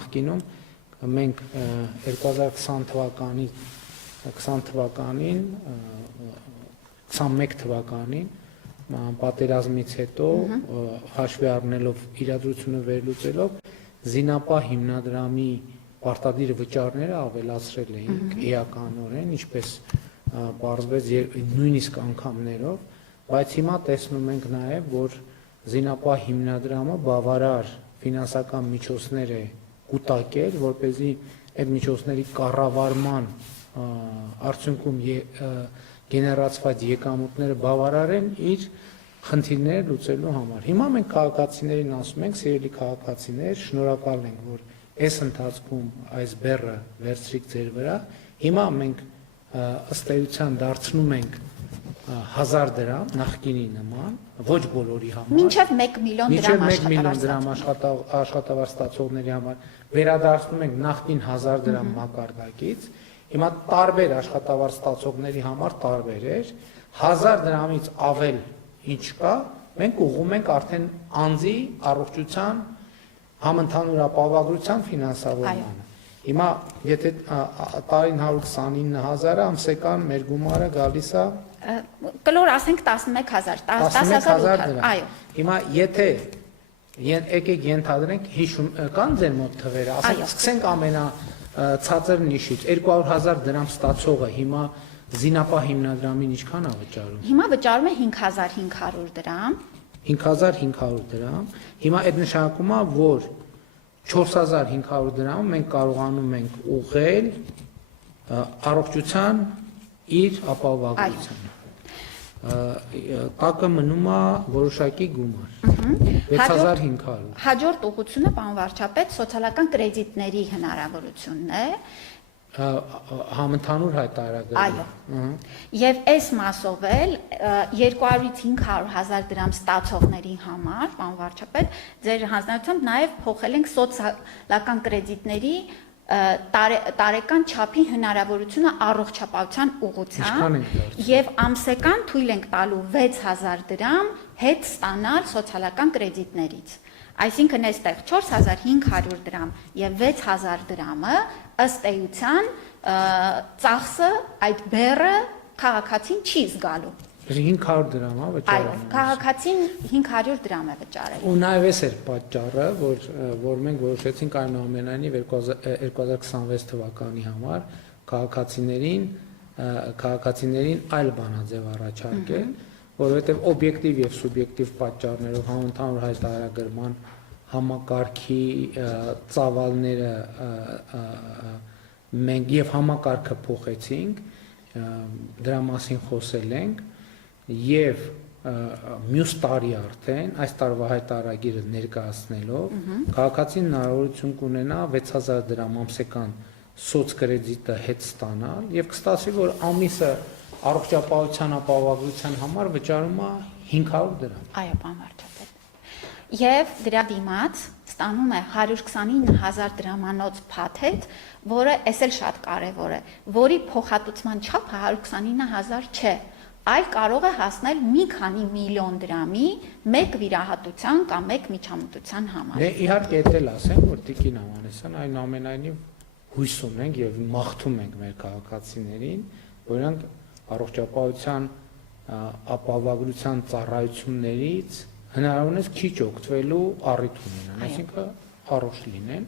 նախկինում մենք 2020 թվականին 21 թվականին պատերազմից հետո հաշվի առնելով իրադրությունը վերլուծելով զինապահ հիմնադրամի պարտադիր վճարները ավելացրել էինք էականորեն, ինչպես պարզվեց նույնիսկ անգամներով, բայց հիմա տեսնում ենք նաև, որ զինապահ հիմնադրամը բավարար ֆինանսական միջոցներ է կուտակել, որպեսզի այդ միջոցների կառավարման արդյունքում գեներացված եկամուտները բավարարեն իր խնդիրները լուծելու համար։ Հիմա մենք քաղաքացիներին ասում ենք, սիրելի քաղաքացիներ, շնորհակալ ենք, որ այս ընթացքում այս բեռը վերցրիք ձեր վրա։ Հիմա մենք ըստ էության դարձնում ենք 1000 դրամ նախկինի նման, ոչ բոլորի համար։ Մինչև 1 միլիոն դրամ աշխատավարձ ստացողների համար վերադարձնում ենք նախկին 1000 դրամ մակարդակից։ Հիմա տարբեր աշխատավարձ ստացողների համար տարբեր էր, 1000 դրամից ավել ինչ կա, մենք ուղղում ենք արդեն անձի առողջության համընդհանուր ապահովագրության ֆինանսավորմանը։ Հիմա եթե տարին 129,000-ը ամսական մեր գումարը գալիս է կլոր ասենք 11,000 դրամ։ Այո։ Հիմա եթե եկեք ենթադրենք կան ձեր մոտ թվերը, ասենք սկսենք ամենացածր նիշից 200,000 դրամ ստացողը հիմա զինապահ հիմնադրամին ինչքան է վճարում։ Հիմա վճարում է 5,500 դրամ։ 5,500 դրամ։ Հիմա այդ նշանակում է, որ 4,500 դրամ մենք կարողանում ենք ուղղել առողջության իր ապահովագրությանը։ Տակը մնում է որոշակի գումար 6,500։ Հաջորդ ուղղությունը, պարոն վարչապետ, սոցիալական կրեդիտների հնարավորությունն է։ Համընդհանուր հայտարարագրում։ Այո։ Եվ այս մասով էլ 200-ից 500,000 դրամ ստացողների համար, պարոն վարչապետ, ձեր հանձնարարությամբ նաև փոխել ենք սոցիալական կրեդիտների տարեկան չափի հնարավորությունը առողջապահության ուղղությամբ եւ ամսական թույլ ենք տալու 6,000 դրամ հետ ստանալ սոցիալական կրեդիտներից։ Այսինքն այստեղ 4,500 դրամ եւ 6,000 դրամը ըստ էության ծախսը այդ բեռը քաղաքացին չի զգալու։ 500 դրամ է վճարում։ Այո, քաղաքացին 500 դրամ է վճարել։ Ու նաև էս էր պատճառը, որ մենք որոշեցինք այնուամենայնիվ 2026 թվականի համար քաղաքացիներին այլ բանաձև առաջարկել, որովհետև օբյեկտիվ եւ սուբյեկտիվ պատճառներով համընդհանուր հայտարարագրման համակարգի ծավալները մենք եւ համակարգը փոխեցինք, դրա մասին խոսել ենք եւ մյուս տարի արդեն այս տարվա հայտարարագիրը ներկայացնելով քաղաքացին հնարավորություն կունենա 6,000 դրամ ամսական սոցկրեդիտը հետ ստանալ եւ կստացվի, որ ամիսը առողջապահության ապահովագրության համար վճարում է 500 դրամ։ Այո, պարոն վարչապետ։ Եվ դրա դիմաց ստանում է 129,000 դրամանոց փաթեթ, որը էս էլ շատ կարևոր է, որի փոխհատուցման չափը 129,000 չէ, այլ կարող է հասնել մի քանի միլիոն դրամի մեկ վիրահատության կամ մեկ միջամտության համար։ Դե իհարկե դա էլ ասեմ, որ Տիկին Ամանեսյան այնուամենայնիվ հույս ունենք եւ մաղթում ենք մեր քաղաքացիներին, որ նրանք առողջապահության ապահովագրության ծառայություններից հնարավորինս քիչ օգտվելու առիթ ունենան, այսինքն առողջ լինեն։